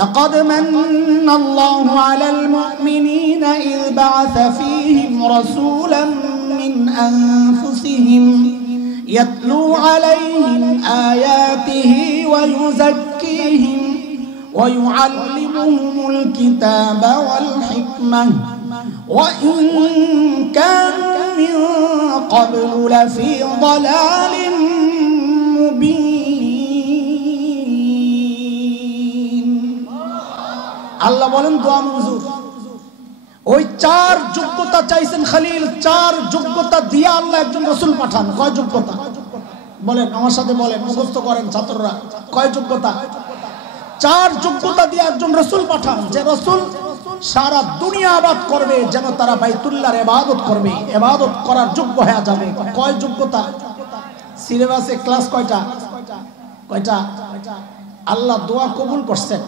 লাকাদ মান্নাল্লাহু আলাল মুমিনিনা ইয বা'আসা ফীহিম রাসূলাম মিন আনফুসিহিম ইয়াতলু আলাইহিম আয়াতিহি ওয়া ইউযাক্কিহিম ওয়া ইউআল্লিমুহুমুল কিতাবা ওয়াল হিকমাহ ওয়া ইন কানু মিন ক্বাবলু লাফী দালালিন মুবিন। আল্লাহ বলেন দোয়া মঞ্জুর। ওই চার যোগ্যতা চাইছেন খলিল, চার যোগ্যতা দিয়ে আল্লাহ একজন রাসূল পাঠান। কয় যোগ্যতা বলেন, আমার সাথে বলেন, মুখস্থ করেন ছাত্ররা। কয় যোগ্যতা? চার যোগ্যতা দিয়ে একজন রাসূল পাঠান, যে রাসূল সারা দুনিয়া আবাদ করবে, যেন তারা বাইতুল্লাহর ইবাদত করবে, ইবাদত করার যোগ্য হয়ে যাবে। কয় যোগ্যতা? সিলেবাসে ক্লাস কয়টা? আল্লাহ দোয়া কবুল করছেন।